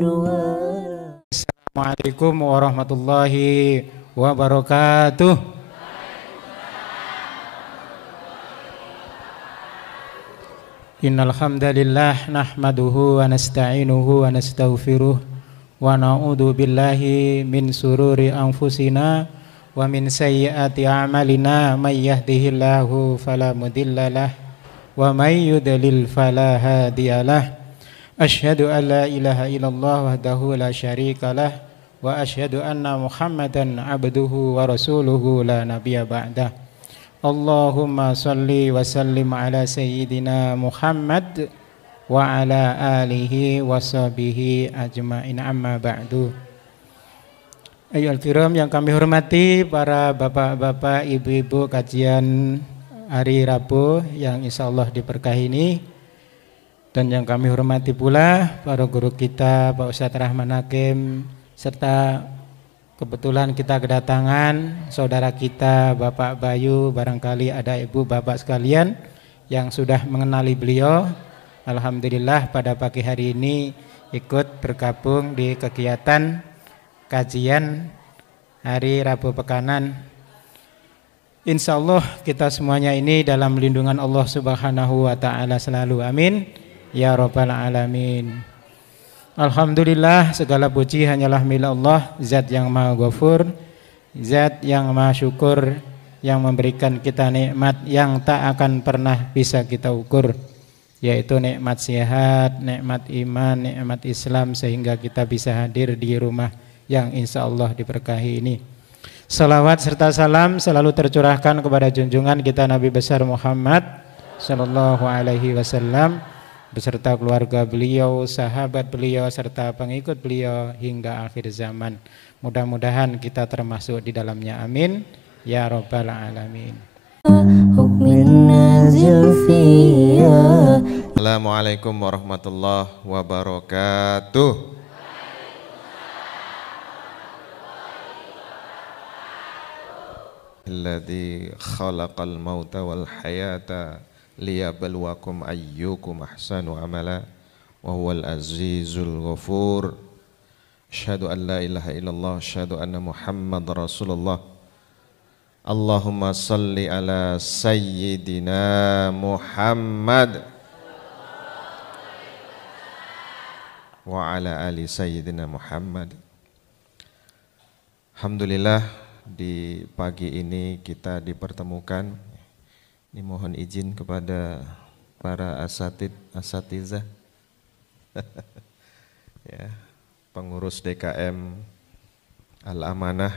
berwara. Assalamualaikum warahmatullahi wabarakatuh. Innal hamdalillah nahmaduhu wa nasta'inuhu wa nastaghfiruh wa na'udzu billahi min sururi anfusina wa min sayyiati a'malina may yahdihillahu fala mudhillalah wa may yudlil fala hadiyalah. Asyhadu an la ilaha illallah wahdahu la syarikalah wa asyhadu anna Muhammadan abduhu wa rasuluhu la nabiyya ba'dah. Allahumma salli wa sallim ala sayyidina Muhammad wa ala alihi wa sahbihi ajma'in, amma ba'du. Ayyuhal kiram yang kami hormati para bapak-bapak, ibu-ibu kajian hari Rabu yang insyaallah diberkahi ini, dan yang kami hormati pula para guru kita Pak Ustadz Rahman Hakim, serta kebetulan kita kedatangan saudara kita Bapak Bayu, barangkali ada ibu bapak sekalian yang sudah mengenali beliau. Alhamdulillah pada pagi hari ini ikut bergabung di kegiatan kajian hari Rabu Pekanan. Insya Allah kita semuanya ini dalam lindungan Allah Subhanahu wa ta'ala selalu, amin ya rabbal alamin. Alhamdulillah, segala puji hanyalah milik Allah, Zat yang Maha Ghafur, Zat yang Maha Syukur, yang memberikan kita nikmat yang tak akan pernah bisa kita ukur, yaitu nikmat sehat, nikmat iman, nikmat Islam, sehingga kita bisa hadir di rumah yang insya Allah diberkahi ini. Salawat serta salam selalu tercurahkan kepada junjungan kita Nabi besar Muhammad sallallahu alaihi wasallam, beserta keluarga beliau, sahabat beliau, serta pengikut beliau hingga akhir zaman. Mudah-mudahan kita termasuk di dalamnya, amin ya rabbal alamin. Assalamualaikum warahmatullahi wabarakatuh. Alladzi khalaqal mauta wal hayata liyabluwakum ayyukum ahsanu amala wa huwal azizul ghafur. Asyhadu an la ilaha illallah, asyhadu anna Muhammadar Rasulullah. Allahumma salli ala sayyidina Muhammad wa ala ali sayyidina Muhammad. Alhamdulillah, di pagi ini kita dipertemukan. Ini mohon izin kepada para asatizah ya, pengurus DKM Al-Amanah.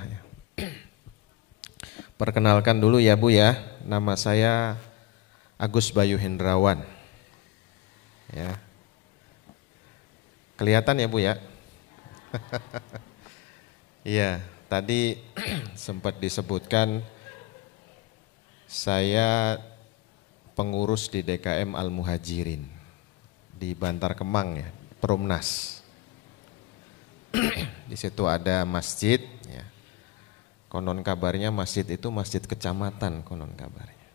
Perkenalkan dulu ya Bu ya, nama saya Agus Bayu Hendrawan. Ya. Kelihatan ya Bu ya? Iya, tadi sempat disebutkan saya pengurus di DKM Al-Muhajirin di Bantar Kemang ya, Perumnas. Di situ ada masjid ya. Konon kabarnya masjid itu masjid kecamatan, konon kabarnya.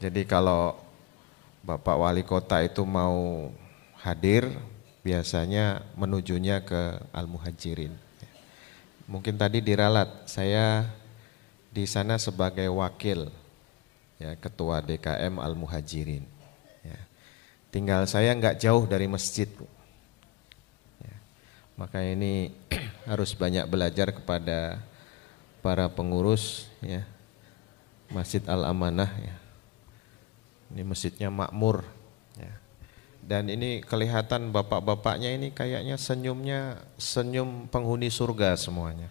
Jadi kalau Bapak Wali Kota itu mau hadir, biasanya menujunya ke Al-Muhajirin. Mungkin tadi diralat, saya di sana sebagai wakil ya, ketua DKM Al-Muhajirin. Ya. Tinggal saya nggak jauh dari masjid, Bu. Ya. Maka ini harus banyak belajar kepada para pengurus ya, Masjid Al-Amanah ya. Ini masjidnya makmur ya. Dan ini kelihatan bapak-bapaknya ini kayaknya senyumnya senyum penghuni surga semuanya.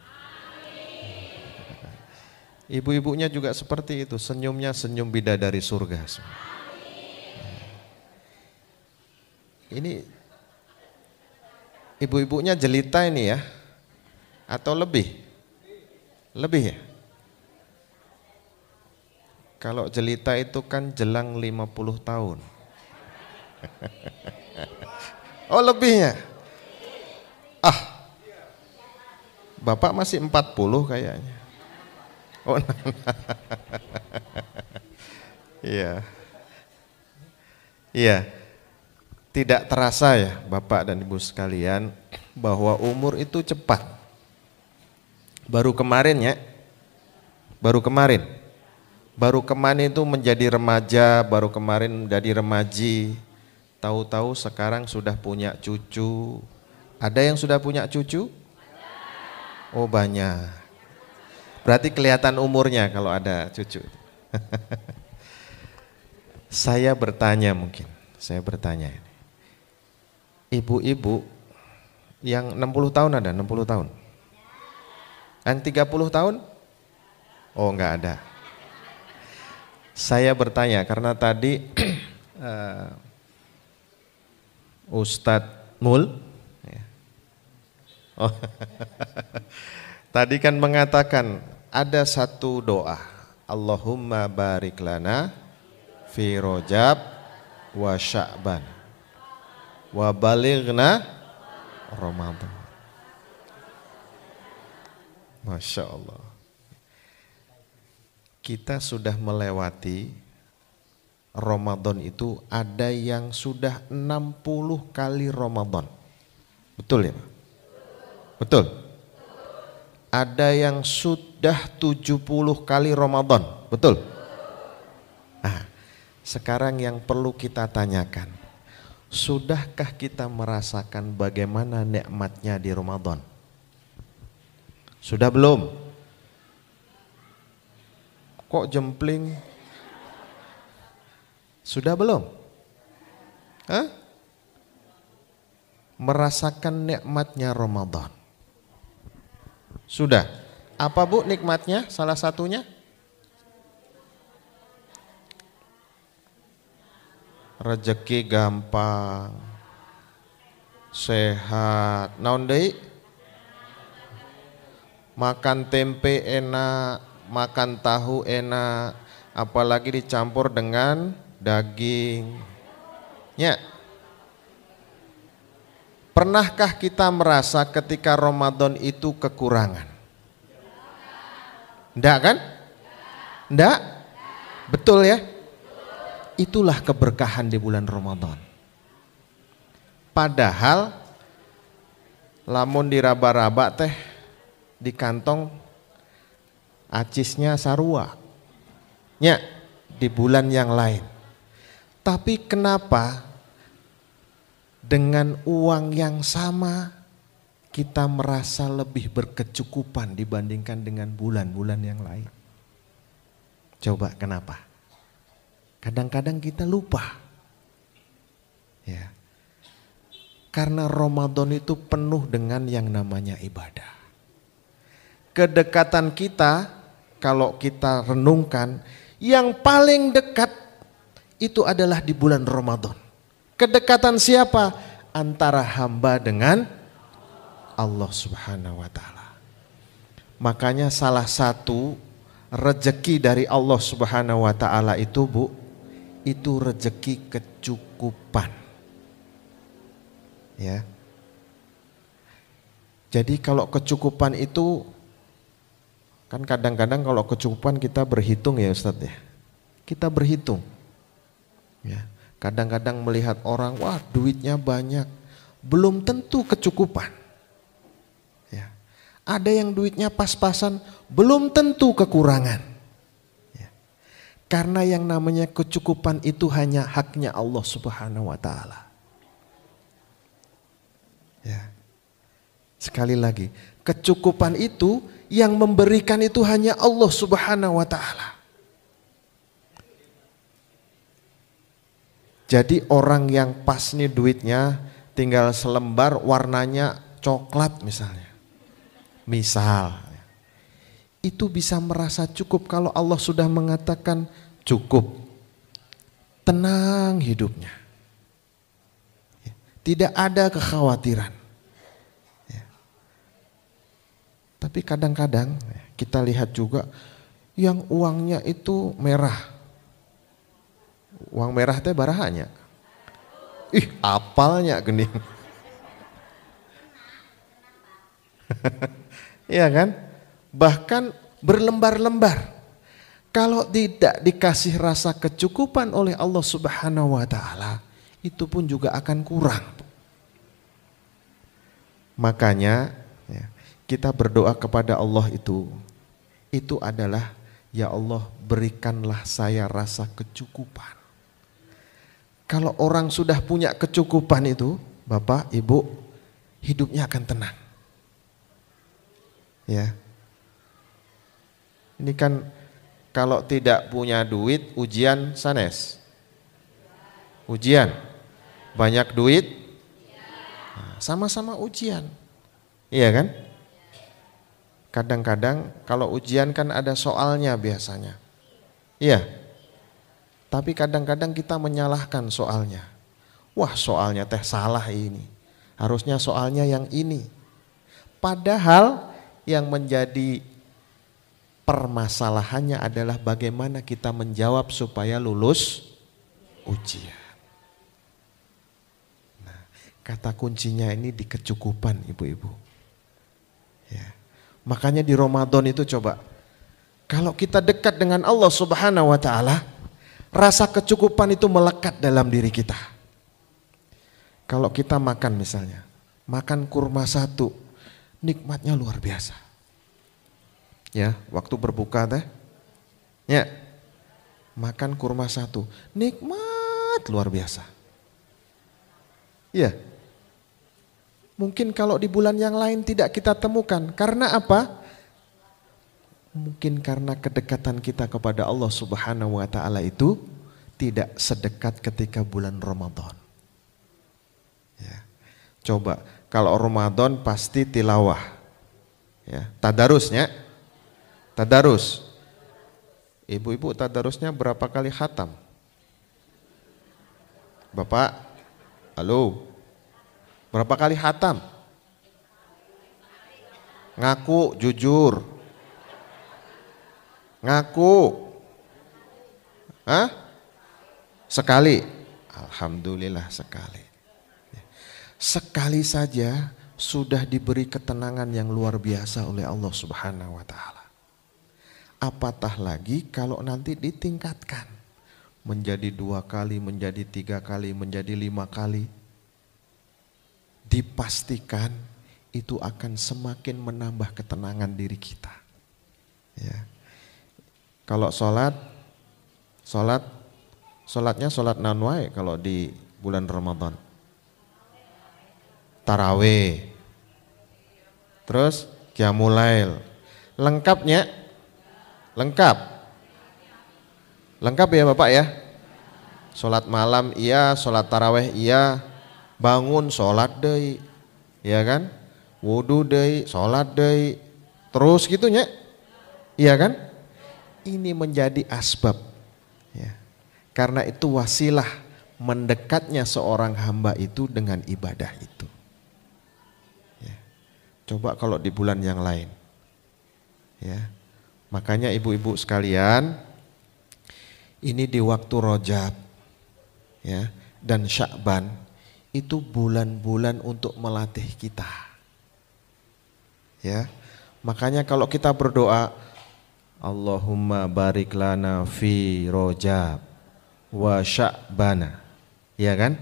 Ibu-ibunya juga seperti itu, senyumnya senyum bidadari surga. Ini ibu-ibunya jelita ini ya, atau lebih? Lebih ya? Kalau jelita itu kan jelang 50 tahun. Oh lebihnya? Ah, Bapak masih 40 kayaknya. Oh, iya, iya. Tidak terasa ya Bapak dan Ibu sekalian bahwa umur itu cepat. Baru kemarin ya, baru kemarin itu menjadi remaja, baru kemarin menjadi remaji, tahu-tahu sekarang sudah punya cucu. Ada yang sudah punya cucu? Oh banyak. Berarti kelihatan umurnya kalau ada cucu. Saya bertanya ini. Ibu-ibu yang 60 tahun ada, 60 tahun? Yang 30 tahun? Oh enggak ada. Saya bertanya karena tadi Ustadz Mul tadi kan mengatakan ada satu doa, Allahumma barik lana fi Rajab wa Sya'ban wa balighna Ramadan. Masya Allah. Kita sudah melewati Ramadan itu, ada yang sudah 60 kali Ramadan. Betul ya Pak? Betul. Ada yang sudah 70 kali Ramadan. Betul. Nah, sekarang yang perlu kita tanyakan, sudahkah kita merasakan bagaimana nikmatnya di Ramadan? Sudah belum? Kok jempling? Sudah belum? Hah? Merasakan nikmatnya Ramadan. Sudah. Apa Bu nikmatnya? Salah satunya? Rezeki gampang, sehat, naon deui? Makan tempe enak, makan tahu enak, apalagi dicampur dengan daging. Ya. Pernahkah kita merasa ketika Ramadan itu kekurangan? Enggak kan? Enggak? Betul ya? Itulah keberkahan di bulan Ramadan. Padahal lamun diraba-raba teh di kantong acisnya sarua. Nya di bulan yang lain. Tapi kenapa dengan uang yang sama kita merasa lebih berkecukupan dibandingkan dengan bulan-bulan yang lain? Coba kenapa? Kadang-kadang kita lupa. Ya. Karena Ramadan itu penuh dengan yang namanya ibadah. Kedekatan kita, kalau kita renungkan, yang paling dekat itu adalah di bulan Ramadan. Kedekatan siapa? Antara hamba dengan Allah Subhanahu wa Ta'ala. Makanya salah satu rezeki dari Allah Subhanahu wa Ta'ala itu Bu, itu rezeki kecukupan. Ya. Jadi kalau kecukupan itu kan kadang-kadang kalau kecukupan kita berhitung ya Ustadz ya. Kita berhitung. Ya. Kadang-kadang melihat orang, wah duitnya banyak. Belum tentu kecukupan. Ya. Ada yang duitnya pas-pasan, belum tentu kekurangan. Ya. Karena yang namanya kecukupan itu hanya haknya Allah Subhanahu wa Ta'ala. Ya. Sekali lagi, kecukupan itu yang memberikan itu hanya Allah Subhanahu wa Ta'ala. Jadi orang yang pas nih duitnya tinggal selembar warnanya coklat misalnya. Misal. Itu bisa merasa cukup kalau Allah sudah mengatakan cukup. Tenang hidupnya. Tidak ada kekhawatiran. Tapi kadang-kadang kita lihat juga yang uangnya itu merah. Uang merah teh barahanya. Ih, apalnya gening. Iya kan? Bahkan berlembar-lembar. Kalau tidak dikasih rasa kecukupan oleh Allah Subhanahu wa Ta'ala, itu pun juga akan kurang. Makanya ya, kita berdoa kepada Allah itu adalah, ya Allah berikanlah saya rasa kecukupan. Kalau orang sudah punya kecukupan itu, Bapak, Ibu, hidupnya akan tenang. Ya. Ini kan kalau tidak punya duit, ujian sanes. Ujian. Banyak duit, sama-sama ujian. Iya kan? Kadang-kadang kalau ujian kan ada soalnya biasanya. Iya. Tapi kadang-kadang kita menyalahkan soalnya. Wah, soalnya teh salah ini. Harusnya soalnya yang ini. Padahal yang menjadi permasalahannya adalah bagaimana kita menjawab supaya lulus ujian. Nah, kata kuncinya ini di kecukupan, ibu-ibu. Ya. Makanya di Ramadan itu coba, kalau kita dekat dengan Allah Subhanahu wa Ta'ala, rasa kecukupan itu melekat dalam diri kita. Kalau kita makan misalnya, makan kurma 1, nikmatnya luar biasa. Ya, waktu berbuka teh, ya, makan kurma 1, nikmat luar biasa. Ya, mungkin kalau di bulan yang lain tidak kita temukan. Karena apa? Mungkin karena kedekatan kita kepada Allah Subhanahu wa Ta'ala itu tidak sedekat ketika bulan Ramadan. Ya. Coba kalau Ramadan pasti tilawah, ya, tadarusnya, tadarus. Ibu-ibu tadarusnya berapa kali khatam? Bapak, halo, berapa kali khatam? Ngaku, jujur. Ngaku. Hah? Sekali. Alhamdulillah sekali. Sekali saja sudah diberi ketenangan yang luar biasa oleh Allah Subhanahu wa Ta'ala. Apatah lagi kalau nanti ditingkatkan menjadi 2 kali, menjadi 3 kali, menjadi 5 kali. Dipastikan itu akan semakin menambah ketenangan diri kita. Ya. Kalau sholatnya sholat naon wae kalau di bulan Ramadan. Tarawih. Terus qiyamul lail. Lengkapnya? Lengkap. Lengkap ya Bapak ya? Sholat malam iya, sholat tarawih iya, bangun sholat deui. Ya kan? Wudu deui, sholat deui. Terus gitunya. Iya kan? Ini menjadi asbab, ya. Karena itu wasilah mendekatnya seorang hamba itu dengan ibadah itu. Ya. Coba kalau di bulan yang lain, ya. Makanya ibu-ibu sekalian, ini di waktu Rajab, ya, dan Sya'ban itu bulan-bulan untuk melatih kita, ya. Makanya kalau kita berdoa, Allahumma barik lana fi Rajab wa Sya'bana. Ya kan?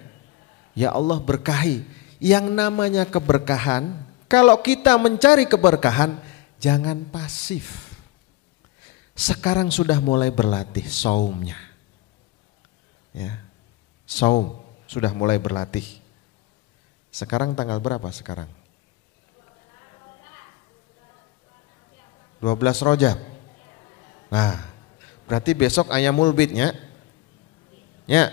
Ya Allah berkahi. Yang namanya keberkahan, kalau kita mencari keberkahan, jangan pasif. Sekarang sudah mulai berlatih saumnya. Ya. Saum sudah mulai berlatih. Sekarang tanggal berapa sekarang? 12 Rajab. Nah, berarti besok ayamul bidnya, ya,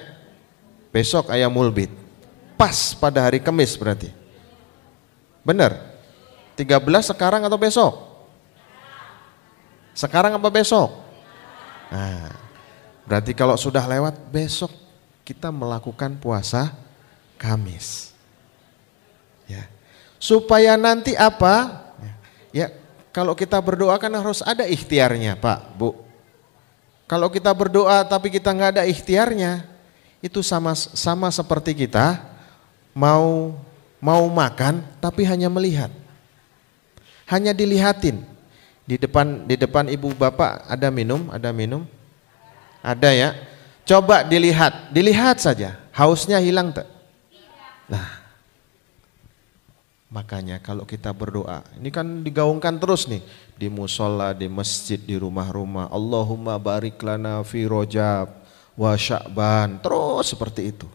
besok ayamul bid, pas pada hari Kamis berarti, benar? 13 sekarang atau besok? Sekarang apa besok? Nah, berarti kalau sudah lewat besok kita melakukan puasa Kamis, ya, supaya nanti apa? Ya. Kalau kita berdoa kan harus ada ikhtiarnya Pak, Bu. Kalau kita berdoa tapi kita nggak ada ikhtiarnya, itu sama seperti kita mau makan tapi hanya melihat. Hanya dilihatin. Di depan ibu bapak ada minum? Ada ya. Coba dilihat saja. Hausnya hilang tak? Nah, makanya kalau kita berdoa, ini kan digaungkan terus nih di musola, di masjid, di rumah-rumah. Allahumma barik lana fi Rajab wa Sya'ban, terus seperti itu.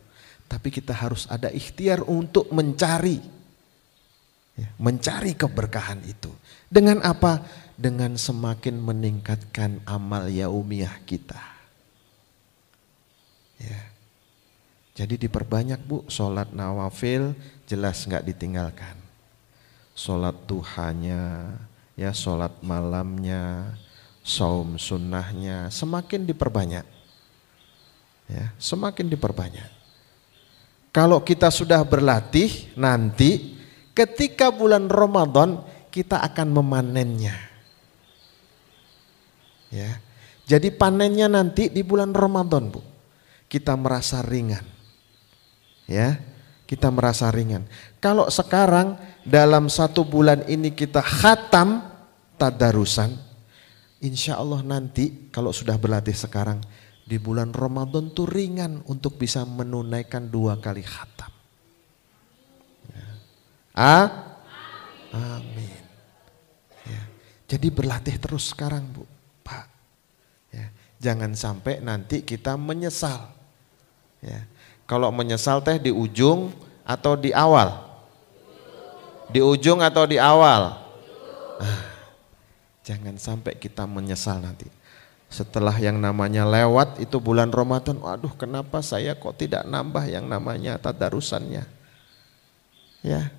Tapi kita harus ada ikhtiar untuk mencari, mencari keberkahan itu. Dengan apa? Dengan semakin meningkatkan amal yaumiyah kita. Ya. Jadi diperbanyak Bu, sholat nawafil jelas nggak ditinggalkan. Sholat duhanya, ya sholat malamnya, saum sunnahnya semakin diperbanyak. Ya, semakin diperbanyak. Kalau kita sudah berlatih nanti ketika bulan Ramadan kita akan memanennya. Ya. Jadi panennya nanti di bulan Ramadan, Bu. Kita merasa ringan. Ya, kita merasa ringan. Kalau sekarang dalam 1 bulan ini kita khatam tadarusan, insya Allah nanti kalau sudah berlatih sekarang di bulan Ramadan tuh ringan untuk bisa menunaikan 2 kali khatam. Ya. Amin. Ya. Jadi berlatih terus sekarang Bu, Pak. Ya. Jangan sampai nanti kita menyesal. Ya. Kalau menyesal teh di ujung atau di awal? Di ujung atau di awal? Nah, jangan sampai kita menyesal nanti. Setelah yang namanya lewat itu bulan Ramadan, waduh kenapa saya kok tidak nambah yang namanya tadarusannya. Ya.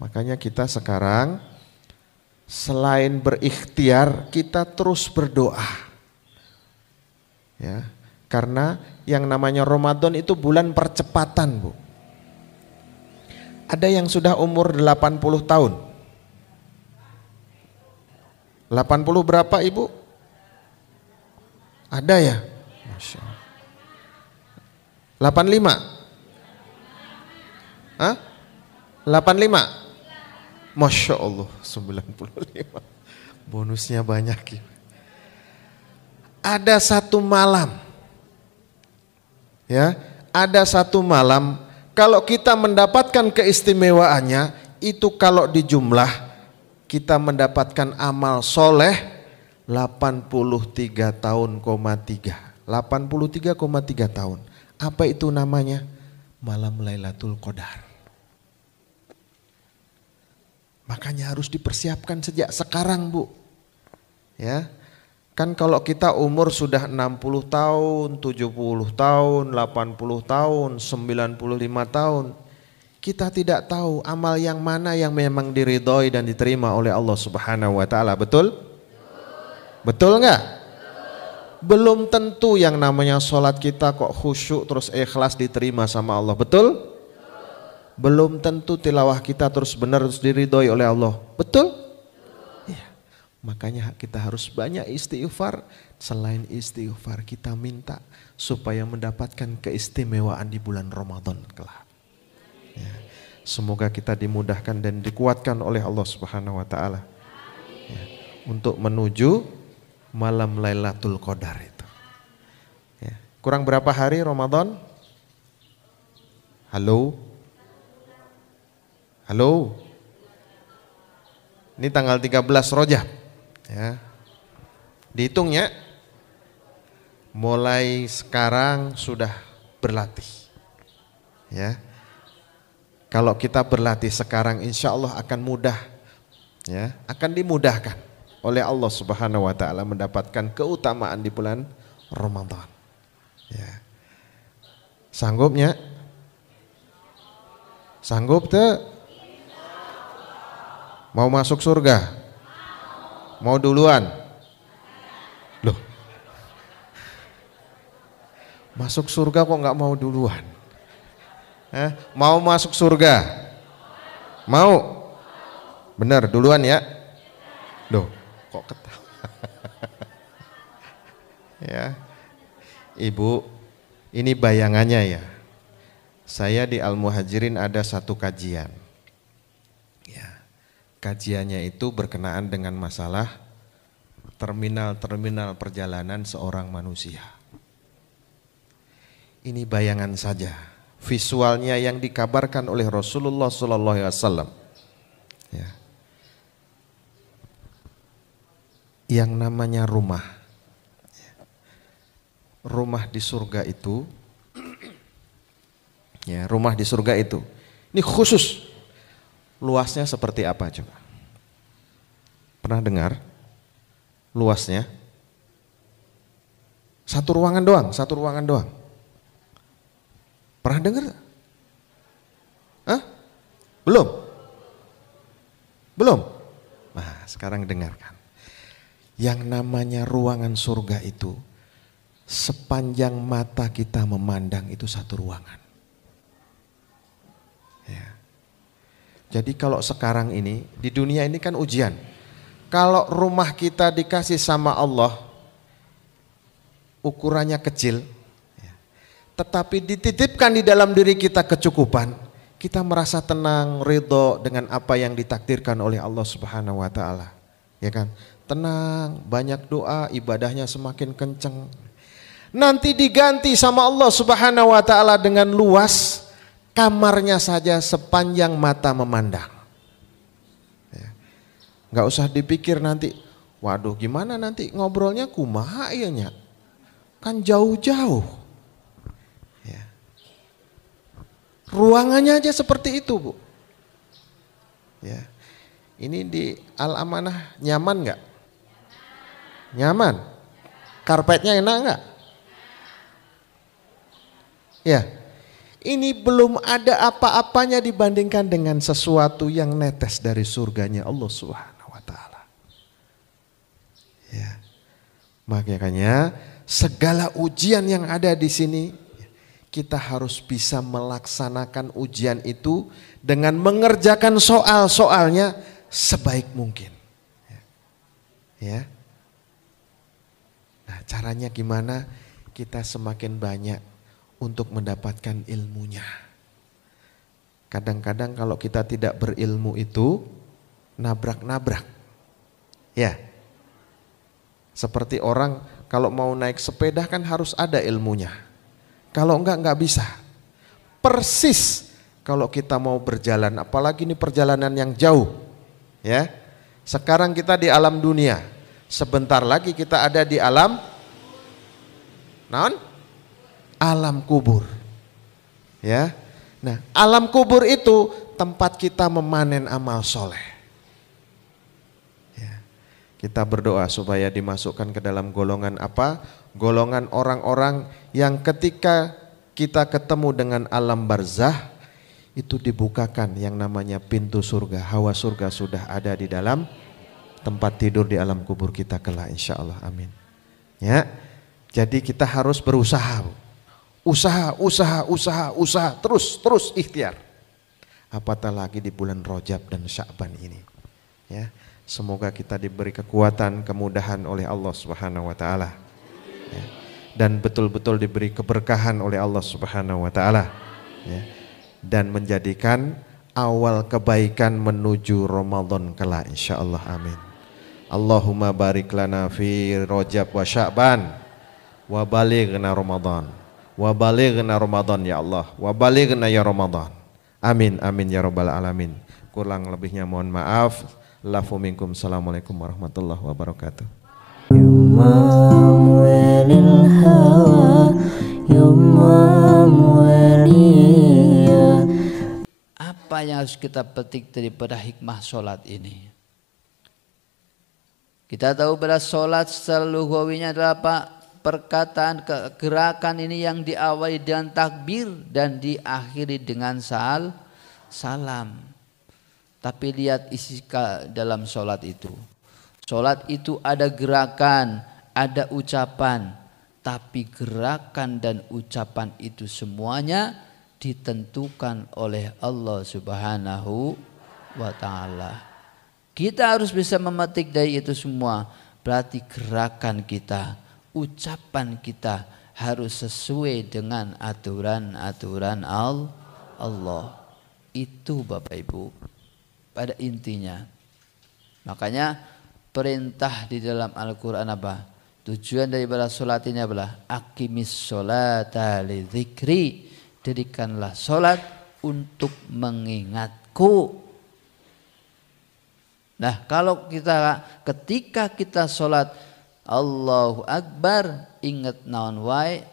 Makanya kita sekarang selain berikhtiar kita terus berdoa. Ya. Karena yang namanya Ramadan itu bulan percepatan Bu. Ada yang sudah umur 80 tahun. 80 berapa Ibu? Ada ya? Masya Allah. 85? Hah? 85? Masya Allah 95. Bonusnya banyak ya. Ada satu malam. Ya, ada satu malam kalau kita mendapatkan keistimewaannya itu kalau dijumlah kita mendapatkan amal soleh 83 tahun, 83,3 tahun. Apa itu namanya? Malam Lailatul Qadar. Makanya harus dipersiapkan sejak sekarang Bu. Ya. Kan kalau kita umur sudah 60 tahun, 70 tahun, 80 tahun, 95 tahun, kita tidak tahu amal yang mana yang memang diridhoi dan diterima oleh Allah Subhanahu wa taala, betul? Betul enggak? Belum tentu yang namanya sholat kita kok khusyuk terus ikhlas diterima sama Allah, betul? Belum tentu tilawah kita terus benar terus diridhoi oleh Allah, betul? Makanya kita harus banyak istighfar. Selain istighfar kita minta supaya mendapatkan keistimewaan di bulan Ramadan kelak. Ya. Semoga kita dimudahkan dan dikuatkan oleh Allah Subhanahu wa taala. Ya. Untuk menuju malam Lailatul Qadar itu. Ya. Kurang berapa hari Ramadan? Halo? Halo? Ini tanggal 13 Rajab. Ya. Dihitungnya mulai sekarang sudah berlatih. Ya. Kalau kita berlatih sekarang insya Allah akan mudah. Ya, akan dimudahkan oleh Allah Subhanahu wa taala mendapatkan keutamaan di bulan Ramadan. Ya. Sanggupnya? Sanggup tuh? Mau masuk surga? Mau duluan? Loh. Masuk surga kok nggak mau duluan? Mau masuk surga? Mau? Benar, duluan ya? Loh, kok ketawa? Ya. Ibu, ini bayangannya ya. Saya di Al-Muhajirin ada satu kajian. Kajiannya itu berkenaan dengan masalah terminal-terminal perjalanan seorang manusia. Ini bayangan saja, visualnya yang dikabarkan oleh Rasulullah SAW. Ya. Yang namanya rumah di surga itu, ya, rumah di surga itu, ini khusus luasnya seperti apa coba? Pernah dengar luasnya? Satu ruangan doang. Pernah dengar? Hah? Belum? Nah, sekarang dengarkan. Yang namanya ruangan surga itu, sepanjang mata kita memandang itu satu ruangan. Ya. Jadi kalau sekarang ini, di dunia ini kan ujian. Kalau rumah kita dikasih sama Allah, ukurannya kecil, ya, tetapi dititipkan di dalam diri kita kecukupan, kita merasa tenang, ridho dengan apa yang ditakdirkan oleh Allah Subhanahu wa Ta'ala. Ya kan? Tenang, banyak doa, ibadahnya semakin kenceng. Nanti diganti sama Allah Subhanahu wa Ta'ala dengan luas, kamarnya saja sepanjang mata memandang. Ya. Gak usah dipikir nanti, waduh gimana nanti ngobrolnya kumaha ya nya, kan jauh-jauh. Ya. Ruangannya aja seperti itu, Bu. Ya. Ini di Al-Amanah nyaman gak? Nyaman. Karpetnya enak gak? Ya. Ini belum ada apa-apanya dibandingkan dengan sesuatu yang netes dari surganya Allah Subhanahu wa Ta'ala. Ya. Makanya segala ujian yang ada di sini, kita harus bisa melaksanakan ujian itu dengan mengerjakan soal-soalnya sebaik mungkin. Ya. Nah, caranya gimana? Kita semakin banyak untuk mendapatkan ilmunya. Kadang-kadang kalau kita tidak berilmu itu nabrak-nabrak. Ya. Seperti orang kalau mau naik sepeda kan harus ada ilmunya. Kalau enggak bisa. Persis kalau kita mau berjalan, apalagi ini perjalanan yang jauh. Ya. Sekarang kita di alam dunia. Sebentar lagi kita ada di alam alam kubur. Ya. Nah, alam kubur itu tempat kita memanen amal soleh. Ya. Kita berdoa supaya dimasukkan ke dalam golongan apa? Golongan orang-orang yang ketika kita ketemu dengan alam barzah itu dibukakan yang namanya pintu surga. Hawa surga sudah ada di dalam tempat tidur di alam kubur kita kelak, insyaallah, amin. Ya. Jadi kita harus berusaha. Usaha, terus ikhtiar. Apatah lagi di bulan Rajab dan Sya'ban ini. Ya, semoga kita diberi kekuatan, kemudahan oleh Allah Subhanahu wa Ta'ala. Ya, dan betul-betul diberi keberkahan oleh Allah Subhanahu wa Ta'ala. Ya, dan menjadikan awal kebaikan menuju Ramadan kelak, insyaallah, amin. Allahumma barik lana fi Rajab wa Sya'ban wa balighna Ramadan. Wa balighna Ramadan ya Allah, wa balighna ya Ramadan. Amin amin ya rabbal alamin. Kurang lebihnya mohon maaf. Lafu minkum. Assalamualaikum warahmatullahi wabarakatuh. Apa yang harus kita petik daripada hikmah sholat ini? Kita tahu bahwa sholat secara lughawinya adalah apa? Perkataan, gerakan ini yang diawali dengan takbir dan diakhiri dengan salam. Tapi lihat isi dalam sholat itu. Sholat itu ada gerakan, ada ucapan. Tapi gerakan dan ucapan itu semuanya ditentukan oleh Allah Subhanahu wa Ta'ala. Kita harus bisa memetik dari itu semua. Berarti gerakan kita, ucapan kita harus sesuai dengan aturan-aturan Allah. Itu Bapak Ibu pada intinya. Makanya perintah di dalam Al-Quran apa? Tujuan daripada sholat ini adalah aqimis sholata li dzikri, dirikanlah sholat untuk mengingatku. Nah, kalau ketika kita sholat Allahu Akbar, ingat naon wae,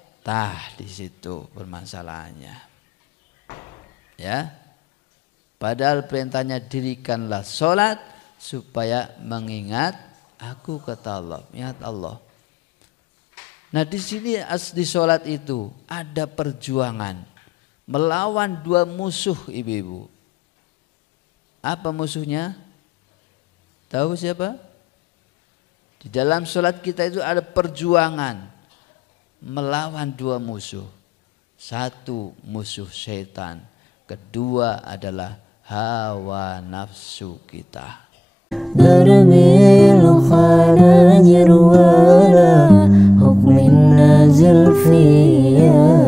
di situ permasalahannya. Ya. Padahal perintahnya dirikanlah sholat supaya mengingat aku, kata Allah, ingat Allah. Nah, di sini di sholat itu ada perjuangan melawan dua musuh, ibu-ibu. Apa musuhnya? Tahu siapa? Di dalam sholat kita itu ada perjuangan melawan dua musuh. Satu musuh setan, kedua adalah hawa nafsu kita. حكم النازل فيها